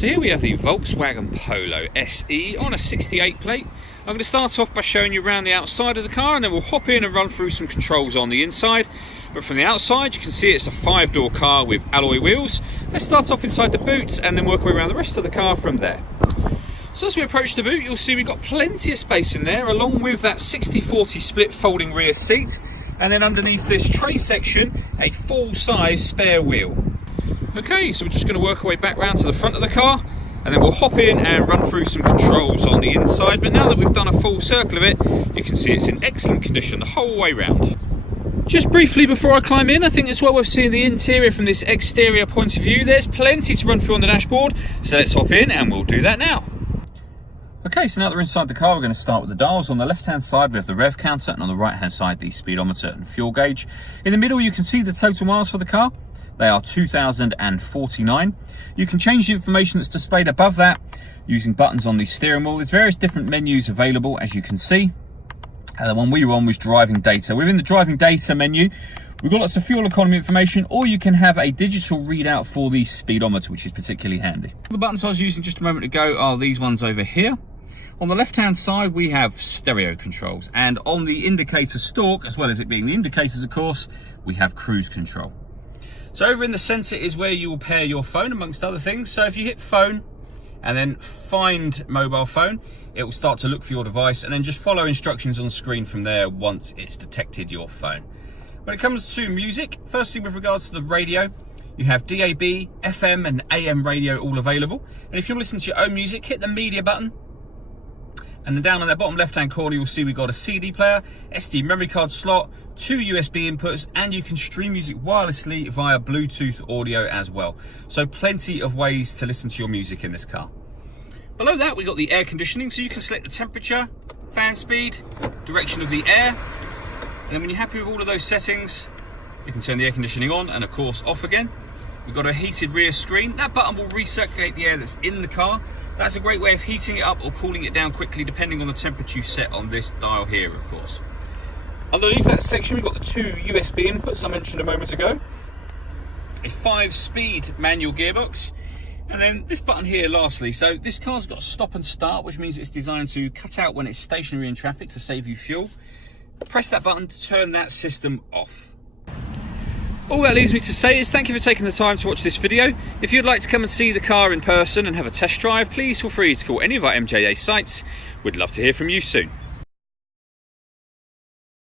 So here we have the Volkswagen Polo SE on a 68 plate. I'm going to start off by showing you around the outside of the car, and then we'll hop in and run through some controls on the inside. But from the outside you can see it's a 5-door car with alloy wheels. Let's start off inside the boot and then work our way around the rest of the car from there. So as we approach the boot, you'll see we've got plenty of space in there, along with that 60-40 split folding rear seat, and then underneath this tray section a full-size spare wheel. Okay, so we're just going to work our way back round to the front of the car, and then we'll hop in and run through some controls on the inside. But now that we've done a full circle of it, you can see it's in excellent condition the whole way round. Just briefly before I climb in, I think it's well worth seeing the interior from this exterior point of view. There's plenty to run through on the dashboard, so let's hop in and we'll do that now. Okay, so now that we're inside the car, we're going to start with the dials. On the left-hand side, we have the rev counter, and on the right-hand side, the speedometer and fuel gauge. In the middle, you can see the total miles for the car. They are 2,049. You can change the information that's displayed above that using buttons on the steering wheel. There's various different menus available, as you can see. The one we were on was driving data. Within the driving data menu, we've got lots of fuel economy information, or you can have a digital readout for the speedometer, which is particularly handy. The buttons I was using just a moment ago are these ones over here. On the left-hand side, we have stereo controls, and on the indicator stalk, as well as it being the indicators, of course, we have cruise control. So over in the center is where you will pair your phone, amongst other things. So if you hit phone and then find mobile phone, it will start to look for your device, and then just follow instructions on the screen from there once it's detected your phone. When it comes to music, firstly with regards to the radio, you have DAB, FM and AM radio all available. And if you want to listen to your own music, hit the media button. And then down on that bottom left-hand corner, you'll see we've got a CD player, SD memory card slot, 2 USB inputs, and you can stream music wirelessly via Bluetooth audio as well. So plenty of ways to listen to your music in this car. Below that, we've got the air conditioning, so you can select the temperature, fan speed, direction of the air. And then when you're happy with all of those settings, you can turn the air conditioning on and of course off again. We've got a heated rear screen. That button will recirculate the air that's in the car. That's a great way of heating it up or cooling it down quickly, depending on the temperature you set on this dial here, of course. Underneath that section, we've got the 2 USB inputs I mentioned a moment ago, a 5-speed manual gearbox, and then this button here lastly. So this car's got stop and start, which means it's designed to cut out when it's stationary in traffic to save you fuel. Press that button to turn that system off. All that leaves me to say is thank you for taking the time to watch this video. If you'd like to come and see the car in person and have a test drive, please feel free to call any of our MJA sites. We'd love to hear from you soon.